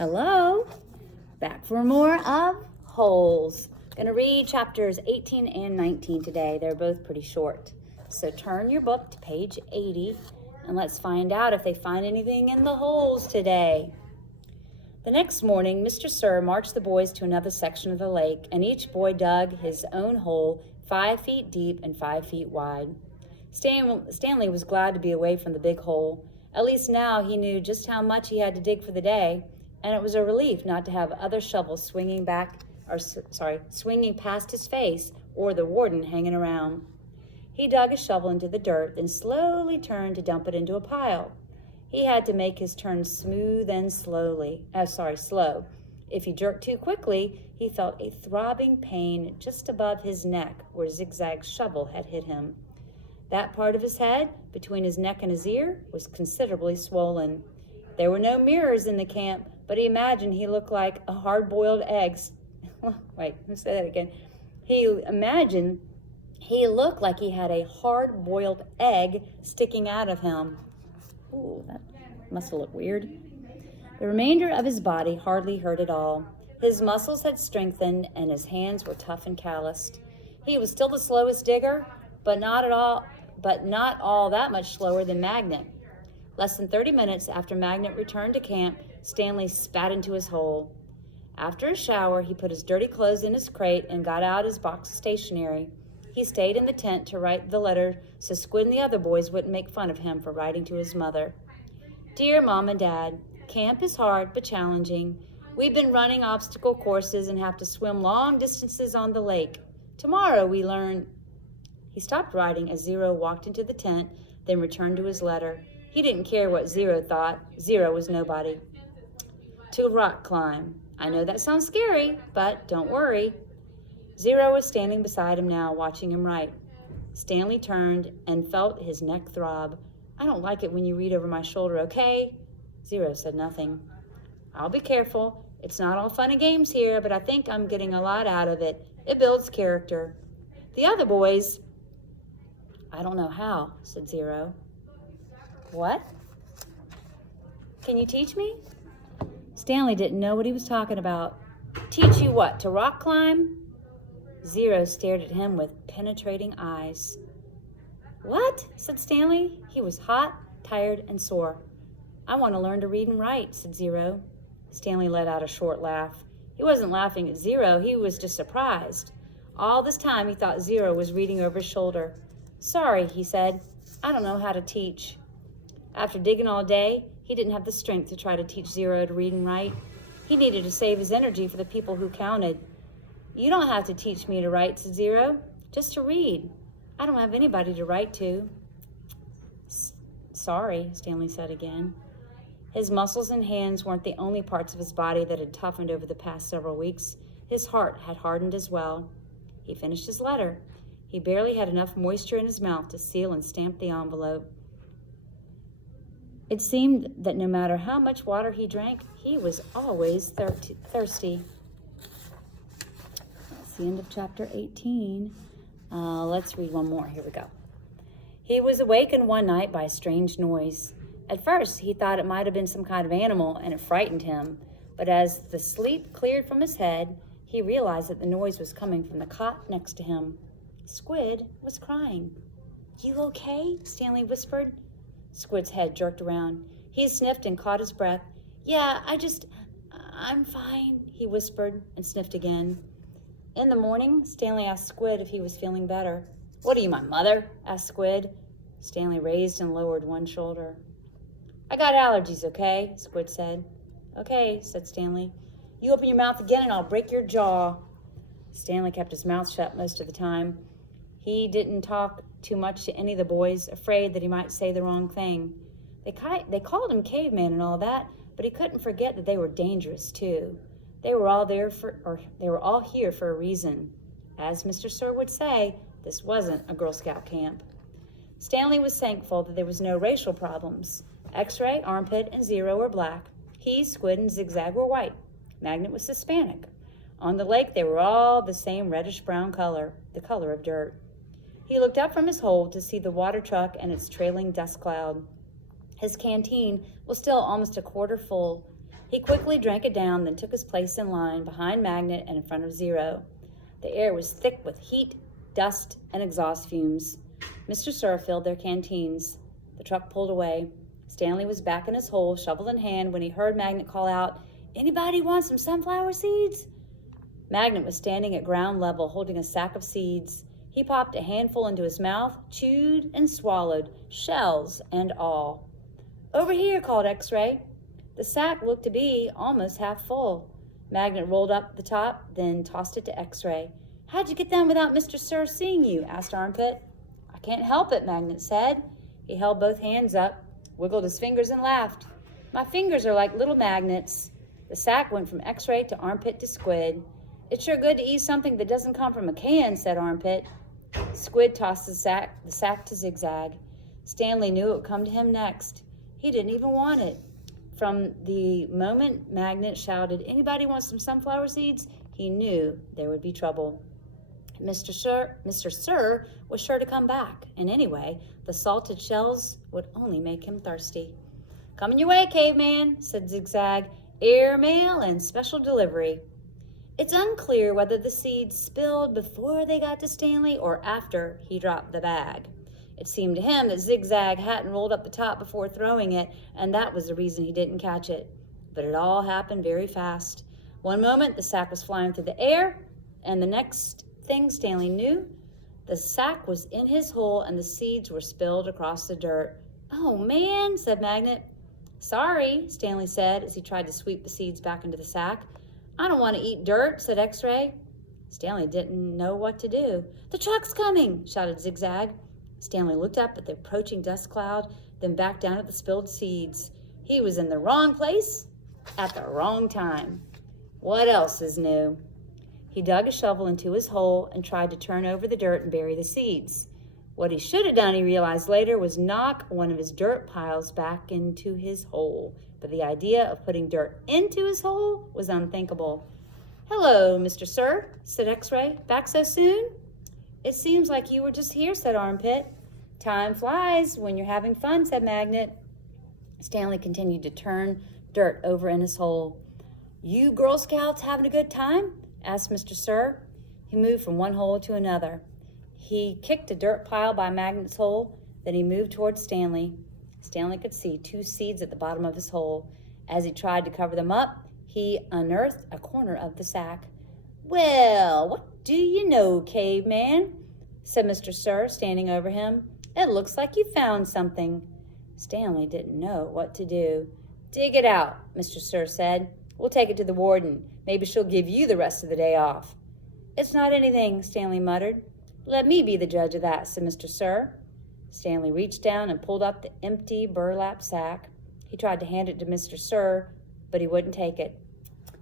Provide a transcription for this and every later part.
Hello, back for more of Holes. Going to read chapters 18 and 19 today. They're both pretty short. So turn your book to page 80 and let's find out if they find anything in the holes today. The next morning, Mr. Sir marched the boys to another section of the lake, and each boy dug his own hole 5 feet deep and 5 feet wide. Stanley was glad to be away from the big hole. At least now he knew just how much he had to dig for the day, and it was a relief not to have other shovels swinging past his face or the warden hanging around. He dug his shovel into the dirt, then slowly turned to dump it into a pile. He had to make his turn smooth and slow. If he jerked too quickly, he felt a throbbing pain just above his neck where Zigzag's shovel had hit him. That part of his head, between his neck and his ear, was considerably swollen. There were no mirrors in the camp, but he imagined he looked like a hard-boiled egg. Wait, let's say that again. He imagined he looked like he had a hard-boiled egg sticking out of him. Ooh, that must have looked weird. The remainder of his body hardly hurt at all. His muscles had strengthened, and his hands were tough and calloused. He was still the slowest digger, but not all that much slower than Magnet. Less than 30 minutes after Magnet returned to camp, Stanley spat into his hole. After a shower, he put his dirty clothes in his crate and got out his box of stationery. He stayed in the tent to write the letter so Squid and the other boys wouldn't make fun of him for writing to his mother. Dear Mom and Dad, camp is hard but challenging. We've been running obstacle courses and have to swim long distances on the lake. Tomorrow we learn... He stopped writing as Zero walked into the tent, then returned to his letter. He didn't care what Zero thought. Zero was nobody. To rock climb. I know that sounds scary, but don't worry. Zero was standing beside him now, watching him write. Stanley turned and felt his neck throb. I don't like it when you read over my shoulder, okay? Zero said nothing. I'll be careful. It's not all fun and games here, but I think I'm getting a lot out of it. It builds character. The other boys... I don't know how, said Zero. What? Can you teach me? Stanley didn't know what he was talking about. Teach you what, to rock climb? Zero stared at him with penetrating eyes. What? Said Stanley. He was hot, tired, and sore. I want to learn to read and write, said Zero. Stanley let out a short laugh. He wasn't laughing at Zero, he was just surprised. All this time he thought Zero was reading over his shoulder. Sorry, he said. I don't know how to teach. After digging all day, he didn't have the strength to try to teach Zero to read and write. He needed to save his energy for the people who counted. You don't have to teach me to write, said Zero. Just to read. I don't have anybody to write to. Sorry, Stanley said again. His muscles and hands weren't the only parts of his body that had toughened over the past several weeks. His heart had hardened as well. He finished his letter. He barely had enough moisture in his mouth to seal and stamp the envelope. It seemed that no matter how much water he drank, he was always thirsty. That's the end of chapter 18. Let's read one more. Here we go. He was awakened one night by a strange noise. At first, he thought it might have been some kind of animal, and it frightened him. But as the sleep cleared from his head, he realized that the noise was coming from the cot next to him. Squid was crying. You okay? Stanley whispered. Squid's head jerked around. He sniffed and caught his breath. Yeah, I'm fine, he whispered and sniffed again. In the morning, Stanley asked Squid if he was feeling better. What are you, my mother? Asked Squid. Stanley raised and lowered one shoulder. I got allergies, okay? Squid said. Okay, said Stanley. You open your mouth again and I'll break your jaw. Stanley kept his mouth shut most of the time. He didn't talk too much to any of the boys, afraid that he might say the wrong thing. They called him caveman and all that, but he couldn't forget that they were dangerous too. They were all here for a reason. As Mr. Sir would say, this wasn't a Girl Scout camp. Stanley was thankful that there was no racial problems. X-Ray, Armpit, and Zero were black. He, Squid, and Zigzag were white. Magnet was Hispanic. On the lake, they were all the same reddish-brown color, the color of dirt. He looked up from his hole to see the water truck and its trailing dust cloud. His canteen was still almost a quarter full. He quickly drank it down, then took his place in line behind Magnet and in front of Zero. The air was thick with heat, dust, and exhaust fumes. Mr. Sir filled their canteens. The truck pulled away. Stanley was back in his hole, shovel in hand, when he heard Magnet call out, "Anybody want some sunflower seeds?" Magnet was standing at ground level, holding a sack of seeds. He popped a handful into his mouth, chewed and swallowed, shells and all. "Over here," called X-Ray. The sack looked to be almost half full. Magnet rolled up the top, then tossed it to X-Ray. "How'd you get them without Mr. Sir seeing you?" asked Armpit. "I can't help it," Magnet said. He held both hands up, wiggled his fingers, and laughed. "My fingers are like little magnets." The sack went from X-Ray to Armpit to Squid. "It's sure good to eat something that doesn't come from a can," said Armpit. Squid tossed the sack to Zigzag. Stanley knew it would come to him next. He didn't even want it. From the moment Magnet shouted, "Anybody want some sunflower seeds?" he knew there would be trouble. Mr. Sir was sure to come back, and anyway, the salted shells would only make him thirsty. "Coming your way, Caveman," said Zigzag. "Air mail and special delivery." It's unclear whether the seeds spilled before they got to Stanley or after he dropped the bag. It seemed to him that Zigzag hadn't rolled up the top before throwing it, and that was the reason he didn't catch it. But it all happened very fast. One moment, the sack was flying through the air, and the next thing Stanley knew, the sack was in his hole and the seeds were spilled across the dirt. "Oh, man," said Magnet. "Sorry," Stanley said as he tried to sweep the seeds back into the sack. "I don't want to eat dirt," said X-Ray. Stanley didn't know what to do. "The truck's coming," shouted Zigzag. Stanley looked up at the approaching dust cloud, then back down at the spilled seeds. He was in the wrong place at the wrong time. What else is new? He dug a shovel into his hole and tried to turn over the dirt and bury the seeds. What he should have done, he realized later, was knock one of his dirt piles back into his hole. But the idea of putting dirt into his hole was unthinkable. "Hello, Mr. Sir," said X-Ray. "Back so soon?" "It seems like you were just here," said Armpit. "Time flies when you're having fun," said Magnet. Stanley continued to turn dirt over in his hole. "You Girl Scouts having a good time?" asked Mr. Sir. He moved from one hole to another. He kicked a dirt pile by Magnet's hole, then he moved towards Stanley. Stanley could see 2 seeds at the bottom of his hole. As he tried to cover them up, he unearthed a corner of the sack. "Well, what do you know, Caveman?" said Mr. Sir, standing over him. "It looks like you found something." Stanley didn't know what to do. "Dig it out," Mr. Sir said. "We'll take it to the warden. Maybe she'll give you the rest of the day off." "It's not anything," Stanley muttered. "Let me be the judge of that," said Mr. Sir. Stanley reached down and pulled up the empty burlap sack. He tried to hand it to Mr. Sir, but he wouldn't take it.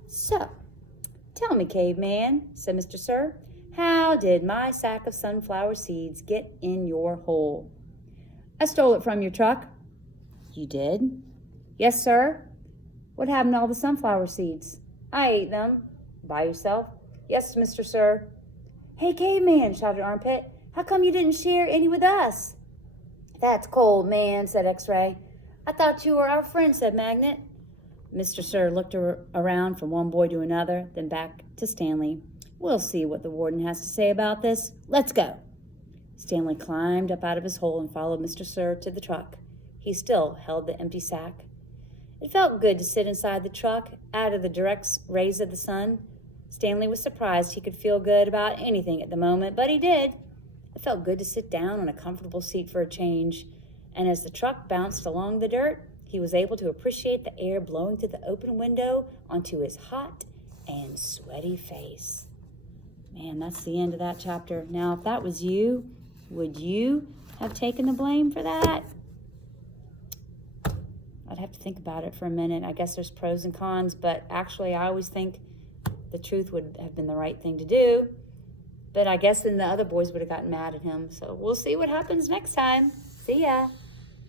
"So, tell me, Caveman," said Mr. Sir, "how did my sack of sunflower seeds get in your hole?" "I stole it from your truck." "You did?" "Yes, sir." "What happened to all the sunflower seeds?" "I ate them." "By yourself?" "Yes, Mr. Sir." "Hey, Caveman," shouted Armpit, "how come you didn't share any with us?" "That's cold, man," said X-Ray. "I thought you were our friend," said Magnet. Mr. Sir looked around from one boy to another, then back to Stanley. "We'll see what the warden has to say about this. Let's go." Stanley climbed up out of his hole and followed Mr. Sir to the truck. He still held the empty sack. It felt good to sit inside the truck, out of the direct rays of the sun. Stanley was surprised he could feel good about anything at the moment, but he did. It felt good to sit down on a comfortable seat for a change, and as the truck bounced along the dirt, he was able to appreciate the air blowing through the open window onto his hot and sweaty face. Man, that's the end of that chapter. Now, if that was you, would you have taken the blame for that? I'd have to think about it for a minute. I guess there's pros and cons, but actually I always think the truth would have been the right thing to do. But I guess then the other boys would have gotten mad at him. So we'll see what happens next time. See ya.